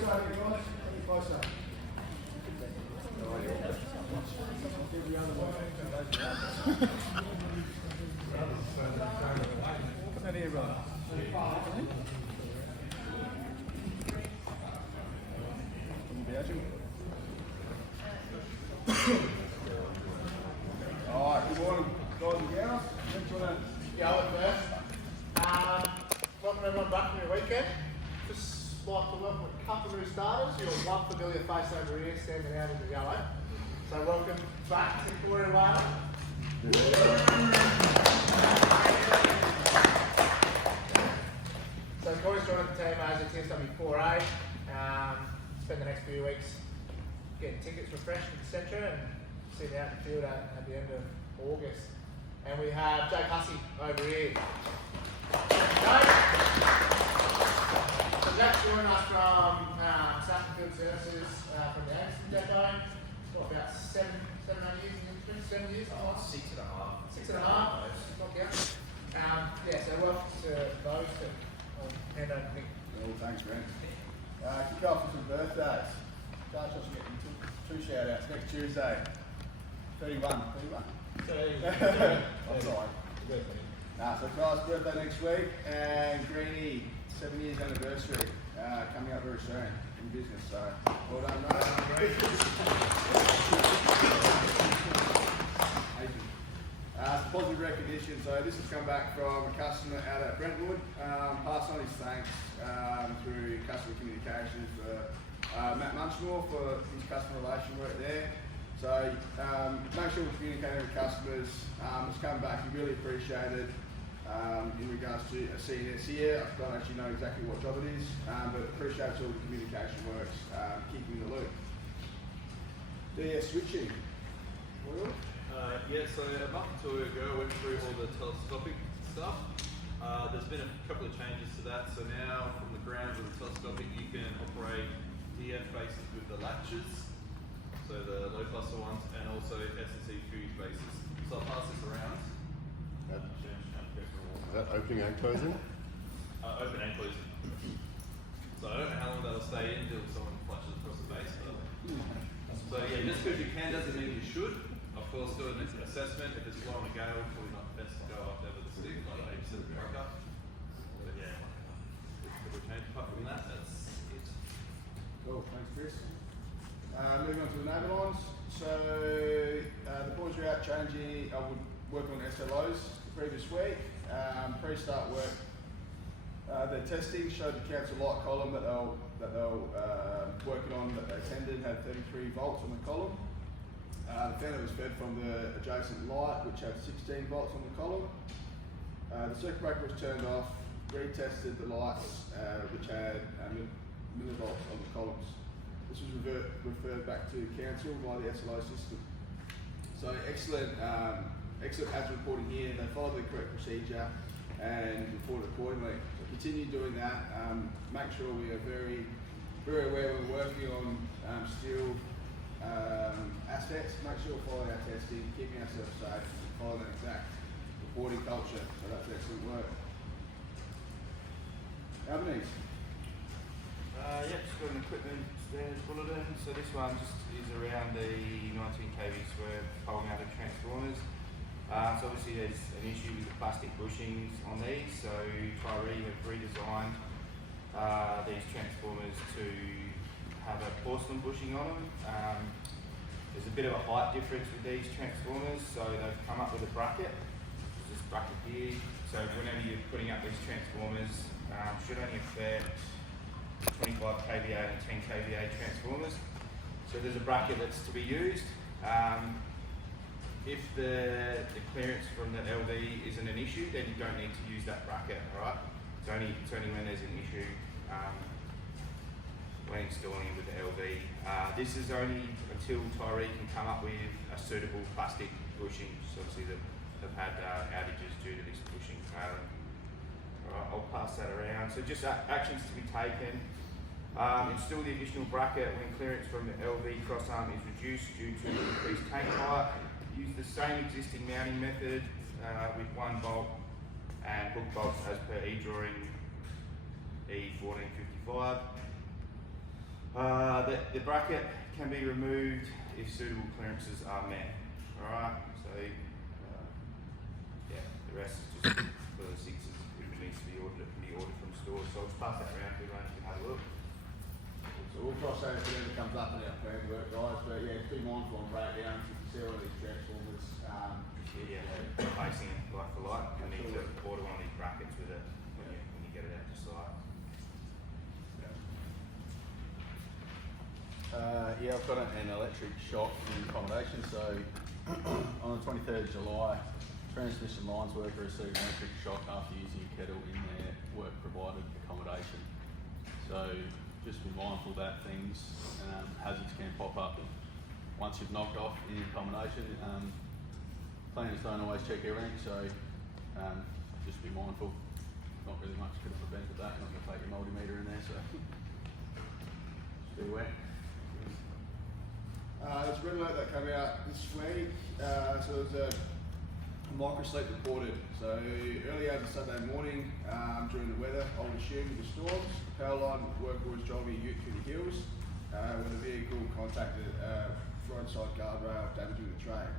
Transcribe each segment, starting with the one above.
side of your guys. Get closer. Every other one. Stand here, brother. Alright, good morning, guys and gals. Thanks for that. Yeah, I went first. Welcome everyone back from your weekend. Just like to welcome a couple of new starters. You've got one familiar face over here standing out in the yellow. So welcome back to Victoria Whale. So Corey's joining the team as a TSW4A. Spend the next few weeks getting tickets refreshed, etc. and sitting out in the field at the end of August. And we have Jake Hussey over here. Jake. So Jake's joining us from Southern Field Services from the Anderson Depot. Got about 7 years in the industry, 7 years? 6.5. 6.5. Not yet. Yeah, so welcome to those two. I'll hand over to Nick. Well, thanks, Brent. Kick off with some birthdays. Start off getting two shout outs next Tuesday. 31. I'm sorry. So Kyle's birthday next week, and Greenie, 7 years anniversary, coming up very soon in business. So well done, mate. Positive recognition. So this has come back from a customer out at Brentwood. Pass on his thanks through customer communications for Matt Munchmore for his customer relation work there. So make sure we're communicating with customers. It's come back, we really appreciate it in regards to a CNS here. I don't actually know exactly what job it is, but appreciate all the communication works, keeping the loop. DS switching. Yeah, so a month or two ago I went through all the telescopic stuff. There's been a couple of changes to that. So now from the ground with the telescopic you can operate DF bases with the latches. So the low cluster ones, and also S&C fuse bases. So I'll pass this around. Is that opening and closing? Open and closing. So I don't know how long that'll stay in until someone flushes across the base. So yeah, just because you can doesn't mean you should. Of course, do an assessment. If it's blowing a gale, probably not best to go up there with the stick, like 80% of the breaker. But yeah, if we change apart from that, that's it. Cool, thanks Chris. Moving on to the neighbour lines. So the boys were out changing, I would work on SLOs the previous week. Pre-start work, their testing showed the council light column that they were working on that they attended had 33 volts on the column. The fan was fed from the adjacent light, which had 16 volts on the column. The circuit breaker was turned off, retested the lights, which had millivolts on the columns. This was referred back to council via the SLO system. So excellent as reporting here. They followed the correct procedure and reported accordingly. So continue doing that. Make sure we are very, very aware when we're working on steel assets. Make sure we're following our testing, keeping ourselves safe, and following that exact reporting culture. So that's excellent work. Albanese. Yep, just got an equipment standards bulletin. So this one just is around the 19 kV swerve pole mounted transformers. So obviously there's an issue with the plastic bushings on these. So Tyree have redesigned these transformers to have a porcelain bushing on them. There's a bit of a height difference with these transformers, so they've come up with a bracket. There's this bracket here. So whenever you're putting up these transformers, should only affect 25 kVA and 10 kVA transformers. So there's a bracket that's to be used. If the clearance from the LV isn't an issue, then you don't need to use that bracket, alright? It's only when there's an issue when installing it with the LV. This is only until Tyree can come up with a suitable plastic bushing. So obviously they've had outages due to this bushing failing. Alright, I'll pass that around. So just actions to be taken. Install the additional bracket when clearance from the LV crossarm is reduced due to increased tank height. Use the same existing mounting method with 1 bolt and hook bolts as per E-drawing E1455. The bracket can be removed if suitable clearances are met. Alright, so yeah, the rest is just for the sixes if it needs to be ordered, it can be ordered from stores. So I'll just pass that around to everyone, you can have a look. So we'll cross over if it comes up in our plan work, guys. But yeah, just be mindful on breakdowns. If you see all these transformers, Replacing it like for like, you need to order one of these brackets with it when you get it out to site. Yeah, I've got an electric shock in accommodation. So on the 23rd of July, transmission lines worker received an electric shock after using a kettle in their work provided accommodation. So just be mindful that things, hazards can pop up once you've knocked off in your accommodation. Planners don't always check everything, so just be mindful. Not really much could have prevented that. You're not going to take your multimeter in there, so just be aware. There's a red alert that came out this week. So there's a microsleep reported. So early hours of Saturday morning, during the weather, I would assume with the storms, the power line worker was driving a ute through the hills when the vehicle contacted a roadside guardrail, damaging the train.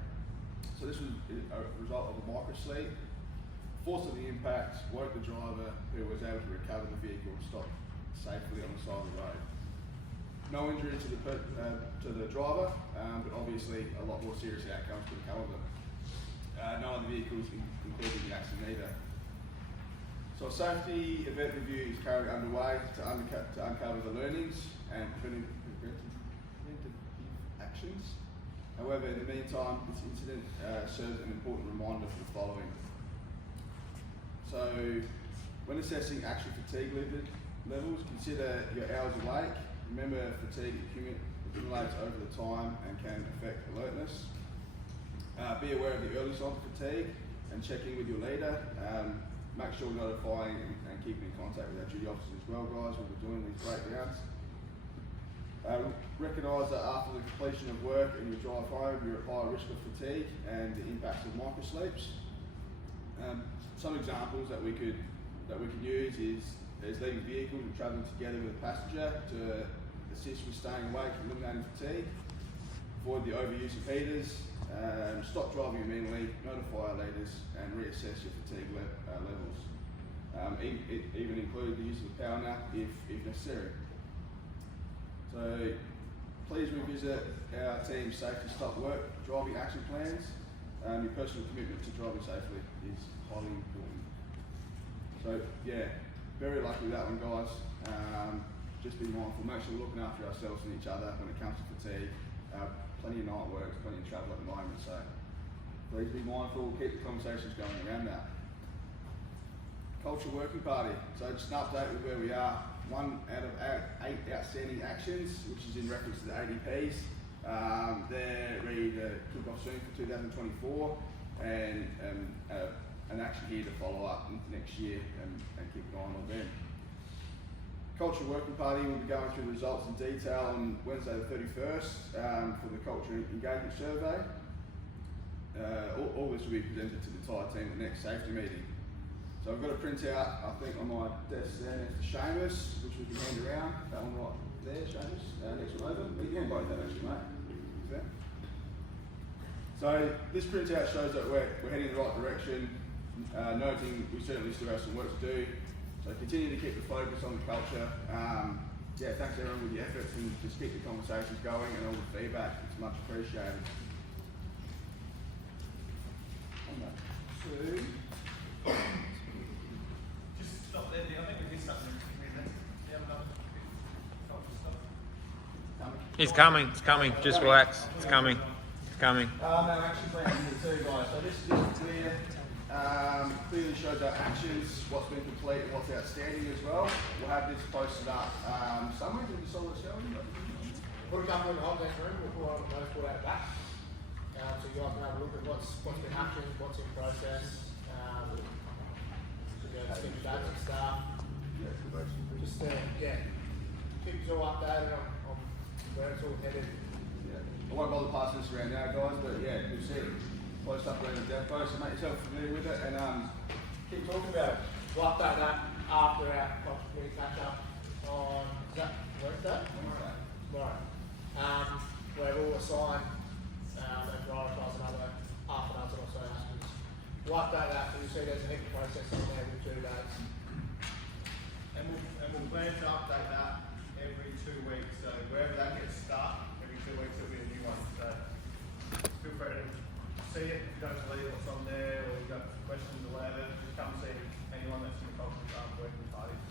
So this was a result of a microsleep. Force of the impact woke the driver, who was able to recover the vehicle and stop safely on the side of the road. No injury to the driver, but obviously a lot more serious outcomes could come of it. No other vehicles included in the accident either. So a safety event review is currently underway to uncover the learnings and preventative actions. However, in the meantime, this incident serves an important reminder for the following. So, when assessing actual fatigue levels, consider your hours awake. Remember, fatigue accumulates over the time and can affect alertness. Be aware of the early signs of fatigue and check in with your leader. Make sure we're notifying and keeping in contact with our duty officers as well, guys, when we're doing these breakdowns. Recognise that after the completion of work and you drive home, you're at higher risk of fatigue and the impacts of microsleeps. Some examples that we could use is leaving vehicles and travelling together with a passenger to assist with staying awake and eliminating fatigue. Avoid the overuse of heaters. Stop driving immediately. Notify our leaders and reassess your fatigue levels. Even include the use of a power nap if necessary. So please revisit our team's safety stop work driving action plans. Your personal commitment to driving safely is highly important. So yeah, very lucky with that one, guys. Just be mindful, make sure we're looking after ourselves and each other when it comes to fatigue. Plenty of night work, plenty of travel at the moment, so please be mindful, keep the conversations going around that. Culture working party. So just an update with where we are. 1 out of 8 outstanding actions, which is in reference to the ADPs. They're ready to kick off soon for 2024, and an action here to follow up into next year and keep going on them. Culture Working Party will be going through the results in detail on Wednesday the 31st for the Culture Engagement Survey. All this will be presented to the entire team at the next safety meeting. So I've got a printout, I think, on my desk there next to Seamus, which we can hand around. That one right there, Seamus. Next one over. You can both that actually, mate. Yeah. So this printout shows that we're heading in the right direction, noting we certainly still have some work to do. So continue to keep the focus on the culture. Yeah, thanks everyone with your efforts and just keep the conversations going and all the feedback. It's much appreciated. Just stop there, I think we missed something. It's coming, just relax, it's coming. No action plan here too, guys. So this is clear. Clearly shows our actions, what's been complete and what's outstanding as well. We'll have this posted up somewhere. Did we solve this going? Put a couple in the content room, we'll put on those put out back. So you guys can have a look at what's been happening, what's in process. Some dates and stuff. Just to keep us all updated on where it's all headed. Yeah. I won't bother passing this around now, guys, but yeah, you'll see it close up around the depot, so make yourself familiar with it and keep talking about it. We'll update that after our community catch up on, is that Wednesday? process on there with due dates. And we'll plan to update that every 2 weeks. So wherever that gets stuck, every 2 weeks there'll be a new one. So feel free to see it if you don't believe what's on there, or you've got questions or whatever. Just come see anyone that's in the cultural department working with parties.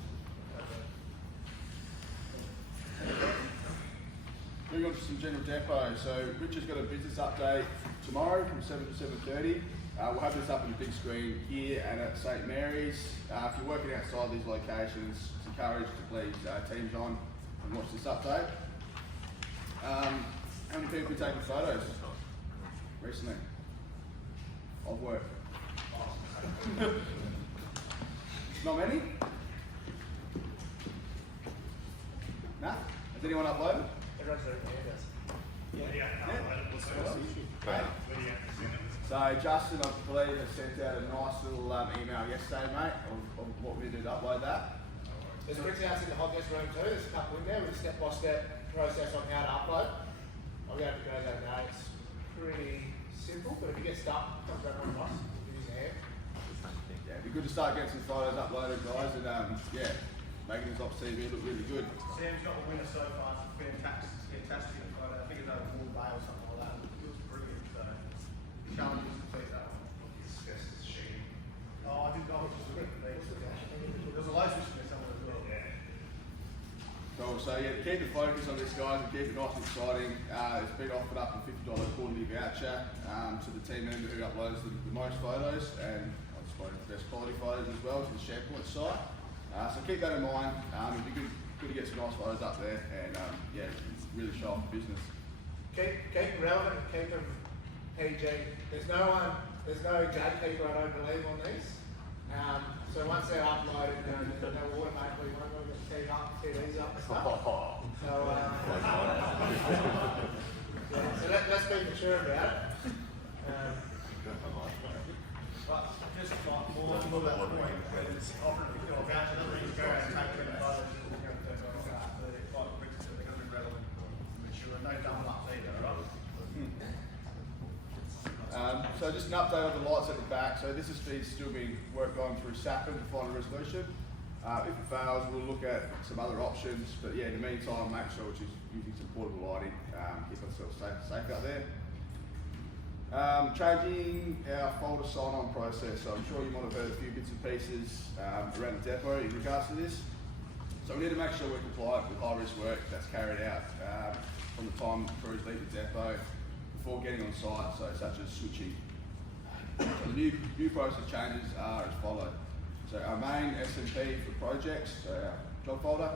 Moving on to some general depot. So Richard's got a business update tomorrow from 7 to 7:30. We'll have this up on the big screen here and at St Mary's. If you're working outside these locations, it's encouraged to please Teams on and watch this update. How many people have taken photos recently of work? Not many? Nah? Has anyone uploaded? Everyone's very hands. So Justin, I believe, has sent out a nice little email yesterday, mate, of what we did to upload that. There's printouts in the hot desk room too. There's a couple in there with a step-by-step process on how to upload. I'll be able to go that now. It's pretty simple, but if you get stuck, comes around one nice. Use your hand. Yeah, it'd be good to start getting some photos uploaded, guys, and yeah, making this Ops TV look really good. Sam's got the winner so far. It's fantastic. I think it's over 4 Bay or something like that. It was brilliant. So challenge is to complete that one. Oh, I didn't know it was good. There was a low switch in somewhere as well. Cool, so yeah, keep the focus on this, guys, and keep it nice and exciting. It's been offered up a $50 quarterly voucher to the team member who uploads the most photos, and I suppose the best quality photos as well to the SharePoint site. So keep that in mind. It'd be good to get some nice photos up there, and yeah, really show off the business. Keep them relevant and keep them PG. There's no JAD people, I don't believe, on these. So once they're uploaded, they'll automatically won't go get TVs up and stuff. So, yeah, so let's be mature about it. But just like more to that point, it's often if you're about to go and take them photos, you're going to go out the like pictures that are going to be relevant, mature, no double ups either, right? So just an update on the lights at the back. So this is still being worked on through SAPN to find a resolution. If it fails, we'll look at some other options. But yeah, in the meantime, make sure we're using some portable lighting, keep ourselves safe out there. Changing our folder sign-on process. So I'm sure you might have heard a few bits and pieces around the depot in regards to this. So we need to make sure we're compliant with high-risk work that's carried out from the time crews leave the depot before getting on site, so such as switching. So the new process changes are as follows. So our main SMP for projects, so our job folder,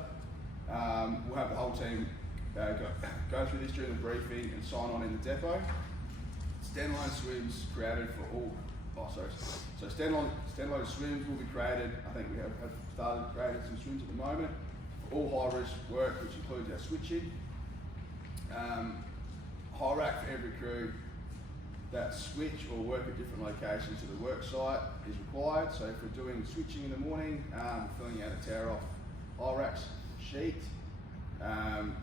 we'll have the whole team go through this during the briefing and sign on in the depot. Standalone swims created for all, so standalone swims will be created. I think we have started creating some swims at the moment for all high risk work, which includes our switching. High rack for every crew that switch or work at different locations to the work site is required. So if we're doing switching in the morning, we're filling out a tear off high racks sheet.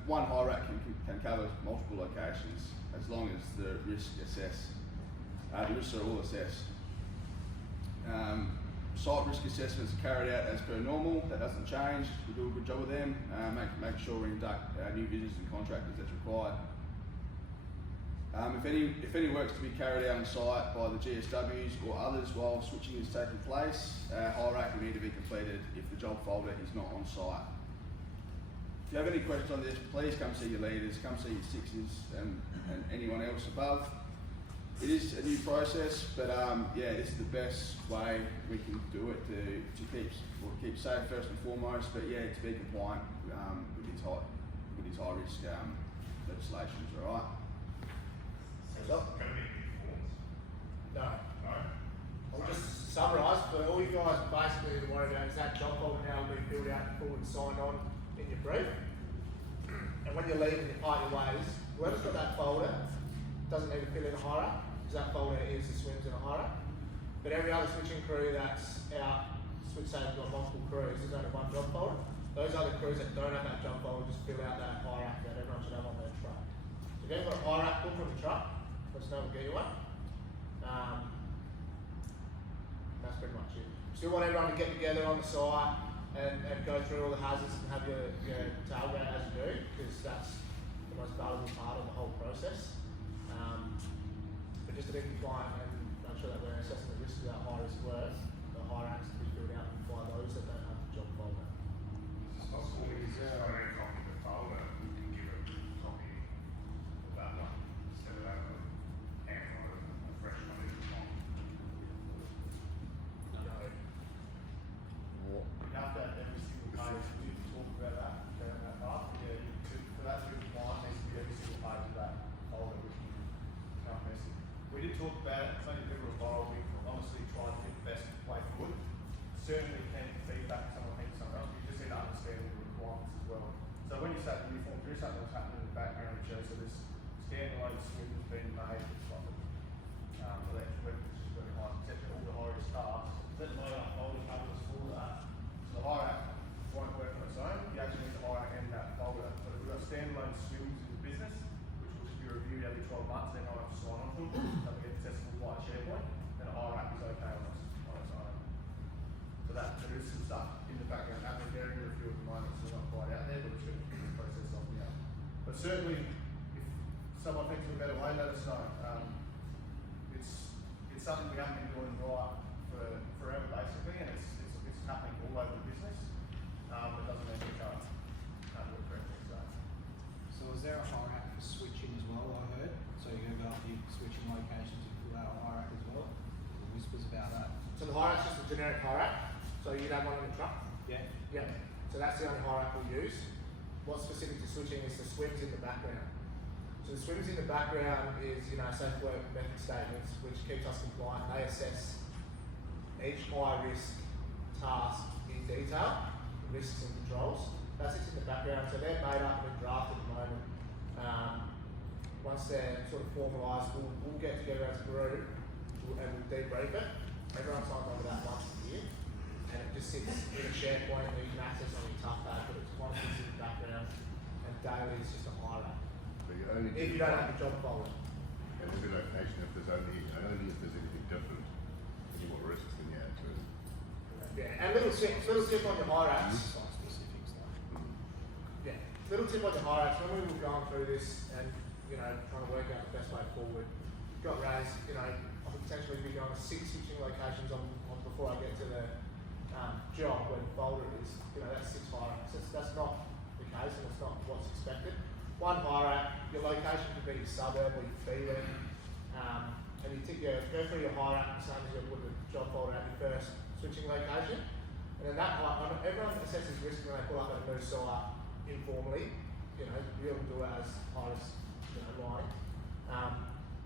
One high rack can cover multiple locations as long as the risks are all assessed. Site risk assessments are carried out as per normal. That doesn't change. We do a good job with them. Make sure we induct new visitors and contractors as required. If any work's to be carried out on site by the GSWs or others while switching is taking place, high rack will need to be completed if the job folder is not on site. If you have any questions on this, please come see your leaders, come see your sixes and anyone else above. It is a new process, but yeah, this is the best way we can do it to keep safe first and foremost, but yeah, to be compliant with these high risk legislations, all right? So, no. I'll just summarise for all you guys basically to worry about is that job folder now will be filled out and forward signed on in your brief. And when you're leaving your part your ways, whoever's got that folder doesn't need to fill in a high rack, because that folder is the swims in a high rack. But every other switching crew that's out, say we've got multiple crews, there's only one job folder. Those other crews that don't have that job folder just fill out that high rack that everyone should have on their truck. So if you've got a high rack, pull from the truck, let us know, we'll get you one. That's pretty much it. Still want everyone to get together on the site and go through all the hazards and have your tailgate as you do, because that's the most valuable part of the whole process. But just to be compliant and make sure that we're assessing the risks of our high risk work, the hire acts to be filled out by those that don't have the job folder. It's possible to generate a copy of the folder and give a copy of that one, send it over, and on a fresh one every time. You have to have every single page. We did talk about that down that path. Yeah, for that to be compliant, needs to be every single page of that folder, which can't miss it. We did talk about it. Plenty of people involved. We honestly tried to get the best way forward. Certainly can feedback someone thinks something else. You just need to understand all the requirements as well. So when you say uniform, there is something that's happening in the background that shows that this standalone swim has been made. It's like electric, which is very high, etc. All the higher tasks. Let the load up folder covers for that. So the higher app won't work on its own. You actually need the higher and that folder. But if we've got standalone swims in the business, which will just be reviewed every 12 months, then I'll have to sign off them. They'll get accessible via SharePoint. Then a higher app is okay on its own. So that there is some stuff in the background happening there in review at the moment, so we're not quite out there, but we're going to get the process off now. But certainly, if someone thinks of a better way, let us know. It's something we haven't been doing right for forever basically, and it's happening all over the business. It doesn't mean we can't do it correctly. So is there a hire app for switching as well, I heard? So you're going to go up your switching locations and pull out a hire app as well? Or whispers about that? So the hire act's just a generic hire act. So you'd have one in the truck. Yeah. Yeah. So that's the only hire act we'll use. What's specific to switching is the swims in the background. So the swims in the background is, safe work method statements, which keeps us compliant. They assess each high risk task in detail, the risks and controls. That sits in the background. So they're made up and in draft at the moment. Once they're sort of formalised, we'll get together as a group and we'll debrief it. Everyone signs on to that once a year, and it just sits in a SharePoint that you can access on your tough pad, but it's one that sits in the background, and daily is just a hire act. But you only If you don't have a job folder. and the location if there's only if there's anything different, any more risks than you had to. Yeah, and little tip on your hire acts. Site specifics like. Yeah, little tip on your hire acts. When we were going through this and trying to work out the best way forward, got raised. I could potentially be going to 6 switching locations on before I get to the job where the folder is. That's 6 hire acts. That's not the case, and it's not what's expected. One hire act, your location could be your suburb or your feeder, and you go through your hire act the same as you would the job folder at your first switching location, and then everyone assesses risk when they pull up at a new site informally. We'll do it as high risk, line.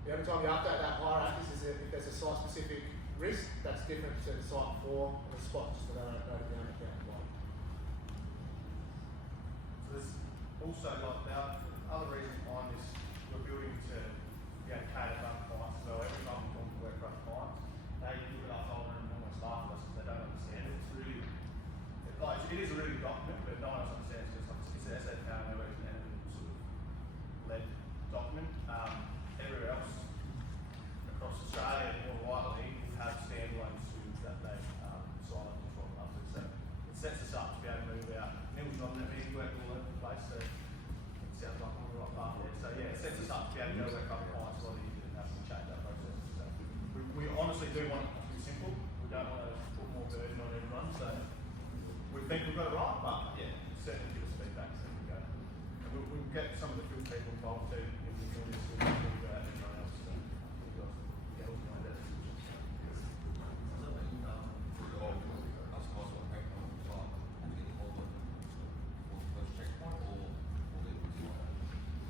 The only time you update that hire act is if there's a site specific risk that's different to the site before, and the spot just that I don't know the owner account. So there's also other reason behind this, we're building to be able to cater for clients as well. Every time we come to work for our clients, they look at our folder and almost laugh at us because they don't understand it. It is a really good document, but no one else understands it. It's an asset network and sort of led document. Everywhere else across Australia, more widely, we have standalone students that they sign up for 12 months. So it sets us up to be able to move out. Neil's not in that meeting, work all over the place, so it sounds like I'm on the right path there. So yeah, it sets us up to be able to go work up clients a lot easier than having to change our processes. So we honestly do want it to be simple. We don't want to put more burden on everyone. So we think we've got it right, but yeah, certainly give us feedback as we go. And we'll get some of the field people involved too. If we do this, we'll do that and everyone else. So we've got that.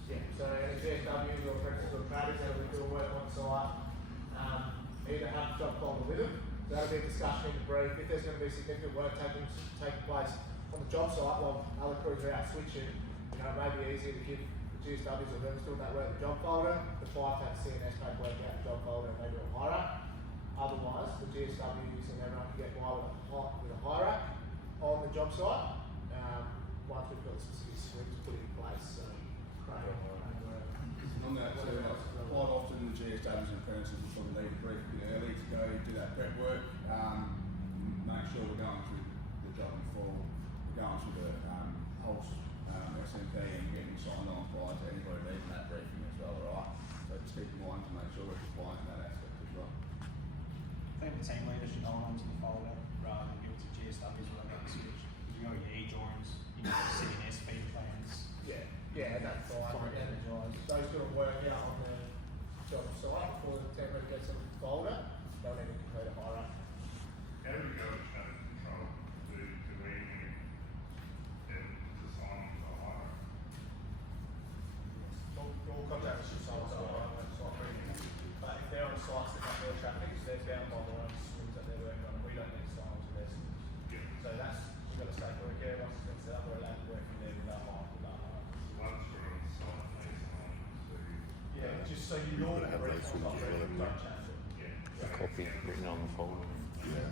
Yeah, so any GSWs or apprentices or traders that we do work on site, either have a job folder with them. So that'll be a discussion in the brief. If there's going to be significant work taking place on the job site while other crews are out switching, it may be easier to give the GSWs or whoever's doing that work the job folder, the 5 have CNS paperwork out the job folder and they do a hire act. Otherwise, the GSWs and everyone can get by with a hire act on the job site once we've got the specific swims put in place. So, On that, quite often the GSWs and apprentices will probably leave a brief bit early to go do that prep work. make sure we're going through the job in full, we're going through the whole SMP and getting signed on prior to anybody leaving that briefing as well, alright? So just keep in mind to make sure we're compliant in that aspect as well. I think the team leader should hold on to the folder rather than give it to GSW as well. Because you got your e-drawings, you got your CNS feed plans. Yeah, that's fine. Fine, And energise. those got to work out on the job site before the team leader gets a folder. They'll need to complete a hire up. How do we go with traffic control? Do we need them to sign the hire? All contractors should sign off on the site briefing. But if they're on sites that have their traffic, so they're bound by their own swims that they're working on. We don't need to sign on to their swims. Yeah. So that's, we've got to stay for care. Once it's been set up, we're allowed to work from there without hire. Once we're on site, they sign to, Yeah, just so you You've know got to have those swims as well, haven't you? don't change it. yeah. A copy written on the folder. Yeah.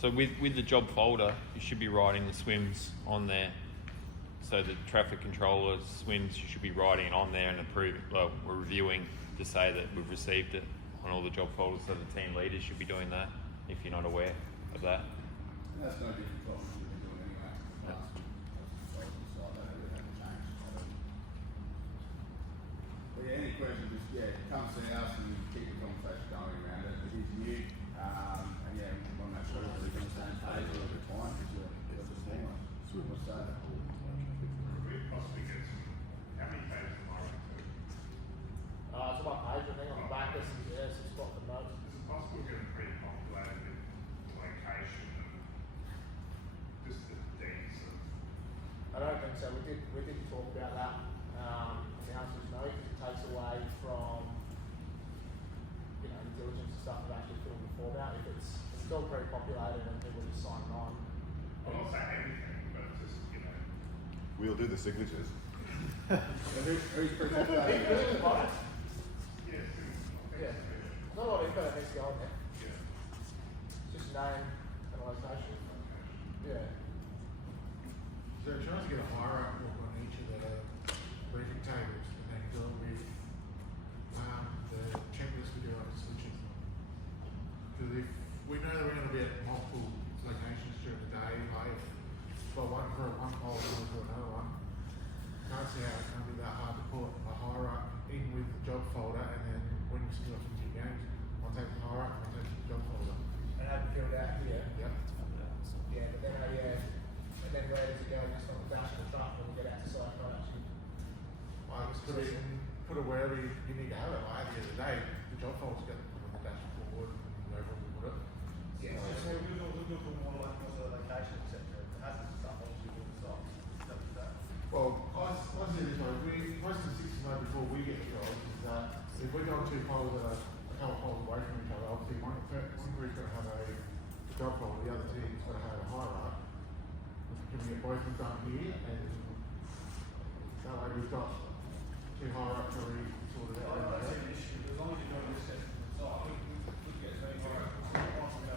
So with the job folder, you should be writing the swims on there. So the traffic controllers swims, you should be writing it on there and approving. Well, we're reviewing to say that we've received it on all the job folders. So the team leaders should be doing that if you're not aware of that. And that's no different from what we've been doing anyway. Last site, that really hasn't changed. But yeah, any questions, just come see us and keep the conversation going around it. It is new, and yeah, we want to make sure everybody's on the same page all the time because you're just saying, what's that? Could we possibly get some, how many pages am I writing to? It's about page, I think, on the back. This is got the notes. Is it possible to get them pre-populated with location and just the dates of? I don't think so. We did talk about that. The answer is no, because it takes away from the diligence and stuff of actually filling the form out. If it's still pre-populated and people just sign on. I'm not saying everything, but just, We'll do the signatures. So who's presenting that? Yeah. yeah. Not a lot of info that needs to go on there. Yeah. It's just name and location. Yeah. So trying to get a hire up book on each of the briefing tables and then go with the checklist we do after switching. Because if we know that we're going to be at multiple locations during the day, like got one for one pole, one for another one, can't see how it's going to be that hard to put a hire up in with the job folder and then when you split off into your games, I'll take the hire up and I'll take the job folder. And have it filled out here. Yep. Yeah, but then and then where does it go? Just on the dash of the truck when we get out to site, not actually. I just put it wherever you need to have it. Like at the end of the day, the job folder's got to put on the dashboard and wherever we put it. Yeah. So we'll do more like also the location, etc. It has to stuff obviously with the stock. Stuff like that. Well, I say this way, most of the 60 know before we get jobs is that if we're going two poles that are a couple poles away from each other, obviously one group's going to have a job pole, the other team's going to have a hire up. Can we get both of them done here and that way we've got two hire ups already sorted out. I don't see an issue, as long as you're doing this at the site, we could get as many hires,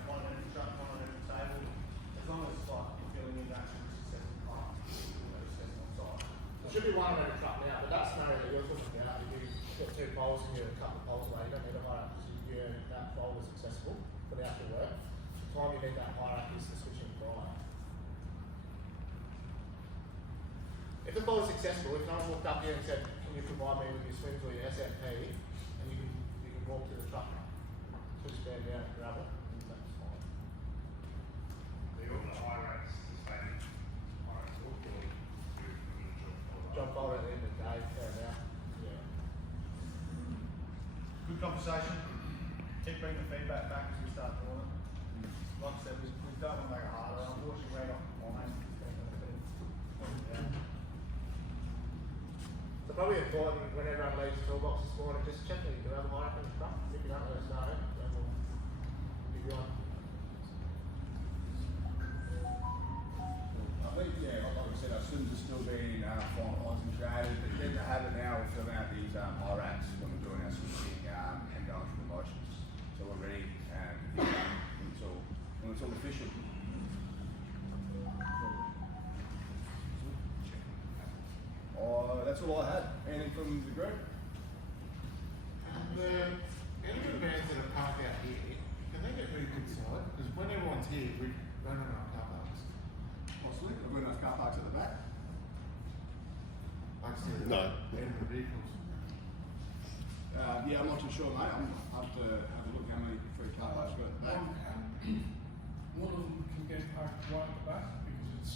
one on every truck, one on every table, as long as like you're filling in that assessment part, assessment on site. There should be one on every truck now, but that scenario that you're talking about, if you've got two poles and you're a couple of poles away, you don't need a hire up because that folder's accessible for the actual work. The time you need that hire up is the switching prior. If the folder's accessible, if no one walked up here and said, can you provide me with your swims or your SMP, and you can walk to the truck, push stand down and grab it, then that's fine. All the high rates the same high or Job folder at the end of the day, fair enough. Yeah. Good conversation. Keep bringing the feedback back as we start doing it. Like I said, we don't want to make it harder. Unfortunately, we're not on. So probably important when everyone leaves the toolbox this morning, just check that you do have a hire up in the truck. If you don't let us know, then we'll give you one. I think, like I said, our swims are still being finalised and created, but good to have it now. We're filling out these IRACs when we're doing our switching and going through the motions. So we're ready to get done when it's all official. That's all I had. Anything from the group? The any of the bands that are parked out here, can Can they get moved inside? Because when everyone's here, we don't have enough car parks. Possibly. I've got enough car parks at the back. I just see No. end of the vehicles. Yeah, I'm not too sure, mate. I'll have to look how many free car parks we've got at the back. One of them can get parked right at the back because it's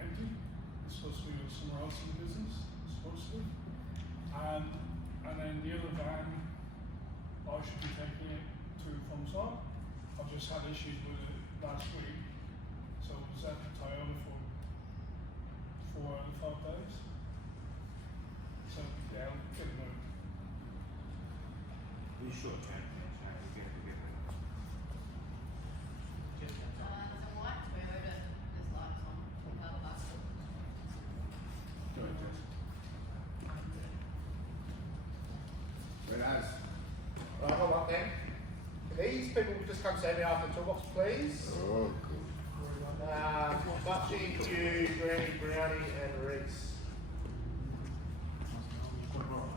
empty. It's supposed to be somewhere else in the business. It's supposed to be. And then the other van, I should be taking it to from site. I've just had issues with it last week. So I was at Toyota for 4 out of 5 days. So yeah, I'll get it moved. Are you sure, Jan? We'll get it. Just Some lights, we over, there's lights on, car park. Go ahead, Jess. Whereas, Right, hold on then. Can these people just come see me after the toolbox, please? Oh, Butchie, Hugh, Granny, Brownie, and Reese. What about